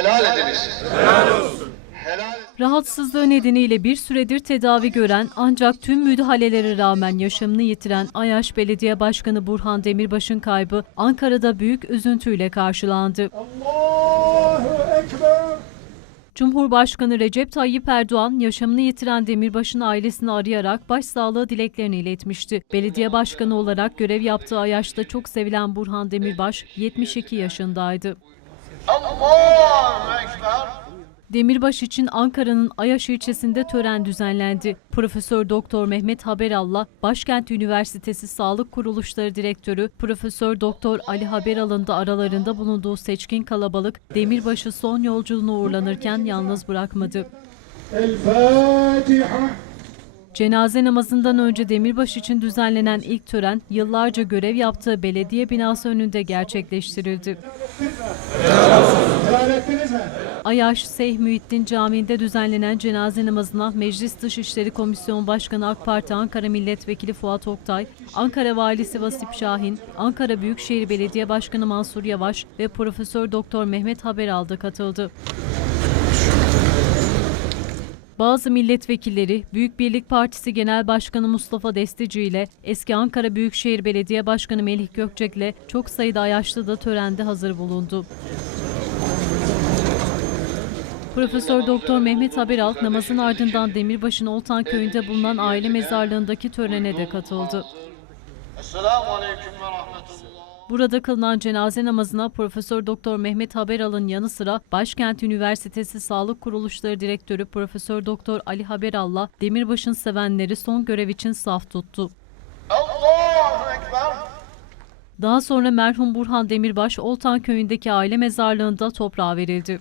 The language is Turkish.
Helal ediniz. Helal olsun. Helal Rahatsızlığı nedeniyle bir süredir tedavi gören ancak tüm müdahalelere rağmen yaşamını yitiren Ayaş Belediye Başkanı Burhan Demirbaş'ın kaybı Ankara'da büyük üzüntüyle karşılandı. Allahu Ekber. Cumhurbaşkanı Recep Tayyip Erdoğan yaşamını yitiren Demirbaş'ın ailesini arayarak başsağlığı dileklerini iletmişti. Belediye başkanı olarak görev yaptığı Ayaş'ta çok sevilen Burhan Demirbaş 72 yaşındaydı. Demirbaş için Ankara'nın Ayaş ilçesinde tören düzenlendi. Profesör Doktor Mehmet Haberal'la Başkent Üniversitesi Sağlık Kuruluşları Direktörü Profesör Doktor Ali Haberal'ın da aralarında bulunduğu seçkin kalabalık Demirbaş'ı son yolculuğuna uğurlanırken yalnız bırakmadı. El Fatiha. Cenaze namazından önce Demirbaş için düzenlenen ilk tören yıllarca görev yaptığı belediye binası önünde gerçekleştirildi. Ayaş Seyh Mühittin Camii'nde düzenlenen cenaze namazına Meclis Dışişleri Komisyon Başkanı AK Parti Ankara Milletvekili Fuat Oktay, Ankara Valisi Vasip Şahin, Ankara Büyükşehir Belediye Başkanı Mansur Yavaş ve Profesör Doktor Mehmet Haberal da katıldı. Bazı milletvekilleri Büyük Birlik Partisi Genel Başkanı Mustafa Destici ile eski Ankara Büyükşehir Belediye Başkanı Melih Gökçek ile çok sayıda Ayaşlı da törende hazır bulundu. Profesör Doktor Mehmet Haberal namazın ardından Demirbaş'ın Oltan köyünde bulunan aile mezarlığındaki törene de katıldı. Burada kılınan cenaze namazına Profesör Doktor Mehmet Haberal'ın yanı sıra Başkent Üniversitesi Sağlık Kuruluşları Direktörü Profesör Doktor Ali Haberal'la Demirbaş'ın sevenleri son görev için saf tuttu. Daha sonra merhum Burhan Demirbaş Oltan köyündeki aile mezarlığında toprağa verildi.